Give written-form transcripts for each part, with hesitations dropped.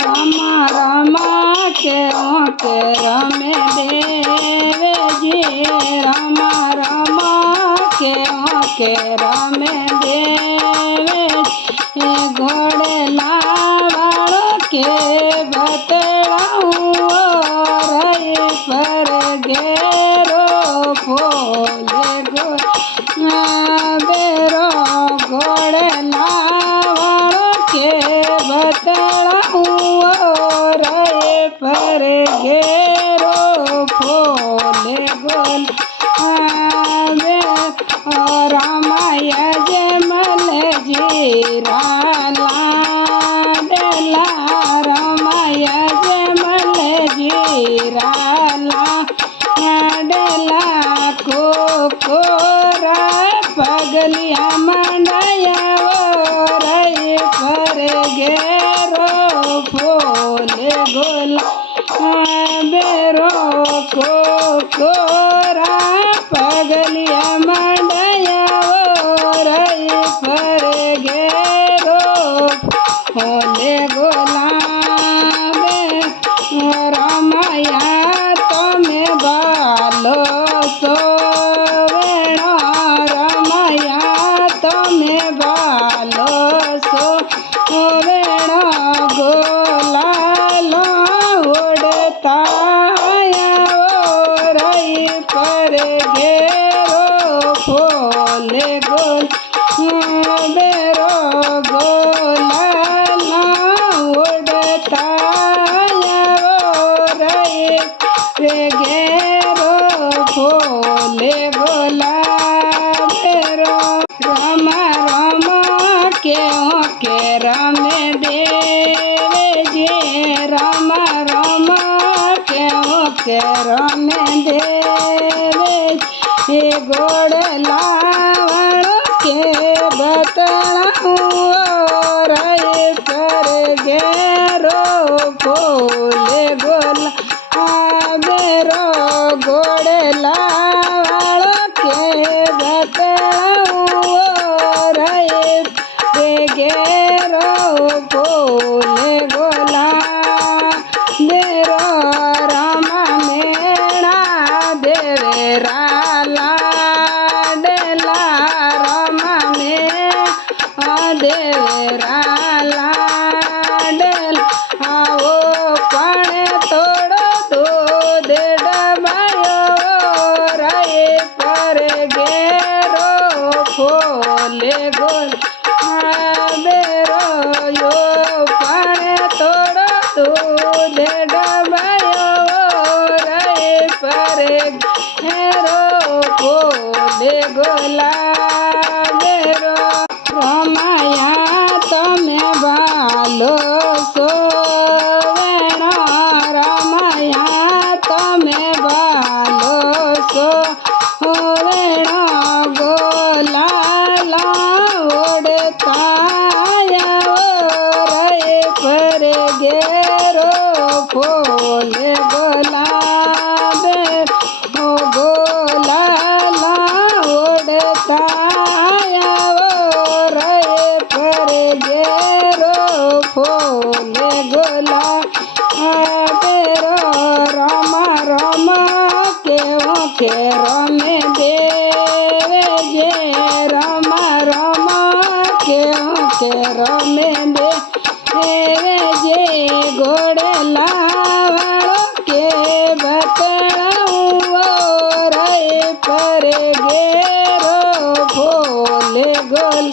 रमा रमा के रमे देवजी रमा रमा के रमे देवे घोड़े लावाड़ो के बतलाऊं रही पर घेरो फूले बेरो घोड़े लावाड़ो के बतलाऊं रही पर घेरो फूले गोल रामाया जमल जीरा लाडला रामाया जमल जीरा लाडला कोरा पगलिया मंडया रही पर घेरो फूले गोल बेरो कोरा पगलिया मंडया रही पर घेरो फूले गोलाबे रामाया तुम्हें बालो सोवेणो रामाया तुम्हें बालो सोवेणो गोलालो उड़ता रही पर घेरो फूले गोल बेरो गोलाला उड़ता रही घेरो फूले गोला बेरो रमा रमा के रमे देवे जे रमा रमा के रमे देवे गोड़ लावड़ो के बतलाऊं रही पर घेरो फूले गोल बेरो गोड़ लावड़ो के बतलाऊं रही घेरो फूले गोला बेरो रामा मेणा देवेरा लाडला रामा देवेरा लाडल आओ पाने तोड़ो दूध डबायो रही पर घेरो फूले गोल बेरो यो पाने तोड़ो दूध डबायो रही पर घेरो फूले गोला बेरो रमाया तुम्हें बालो सोवेणो रमाया तुम्हें बालो सोवेणो गोलाला उड़ता रही पर घेरो फूले गोला गोलाला उड़ता रही पर घेरो फूले गोला बेरो रमा रमा के रमे देवे जे रमा रमा के रमे देवे जे घोड़े लावड़ो के बतलाऊं रही पर घेरो फूले गोल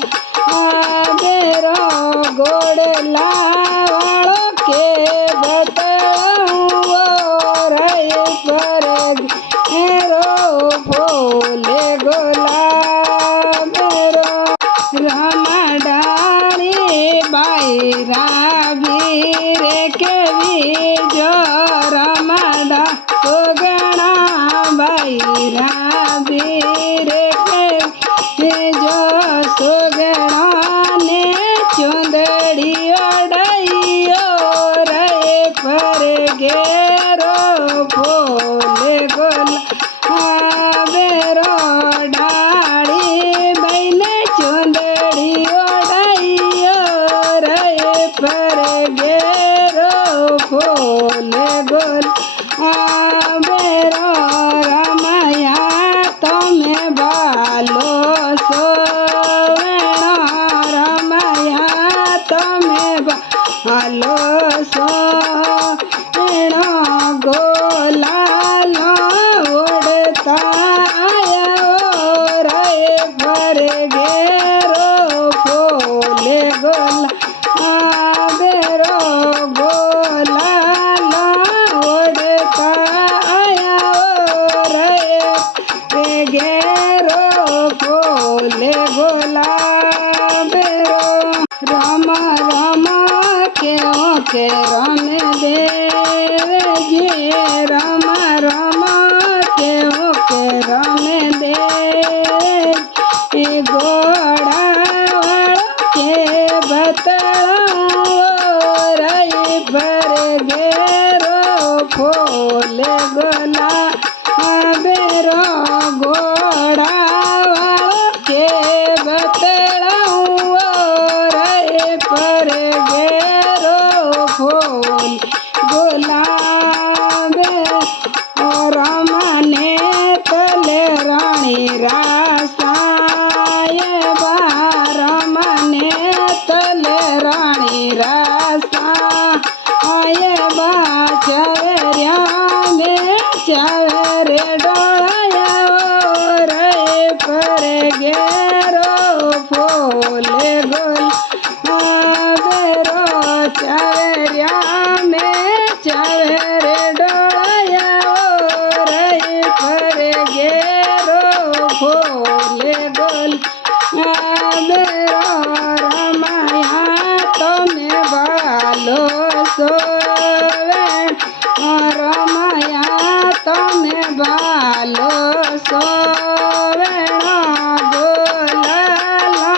बेरो गोड़ लावड़ो के बतलाऊं रही पर घेरो फूले गोला बेरो रामा डाली बाईरा वीरे के जो रमाडा सुगणा बाईरा वीरे के जो सुगणा ने चुंदड़ी ओढ़ाइयो रहे पर घेरो फूले गोल बेरो डाली बैले चुंदड़ी ओढ़ाइयो रहे पर गेरो फूले गोल बेरो रमया तमे बालो सोवेणो रमया तमे बालो सोवेणो गोलालो उड़ता पर गेरो फूले गोला बेरो गोला उड़ता गेरो फूले गोला बेरो राम राम के राम देव जी राम राम के राम देव गोड़ा के बतला पर गेरो फूले गोला बेरो गोड़ा के बतला पर गेरो फूल गोला रमने तले रानी रासाय रमने तले रानी रासाय चवरिया में चवरे डोया पर गेरो फूले गोल बेरो चवरिया में चवरे डोया पर गेरो फूले गोल बेरो रमया तमे बालो सोवे रमया तमे बालो सोवेणो गोलाला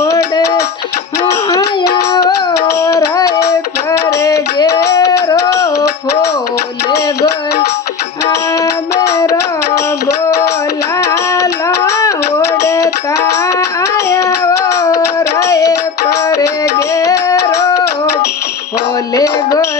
उड़ता पर गेरो फूले गोल बेरो गोलाला उड़ता पर गेरो फूले गोल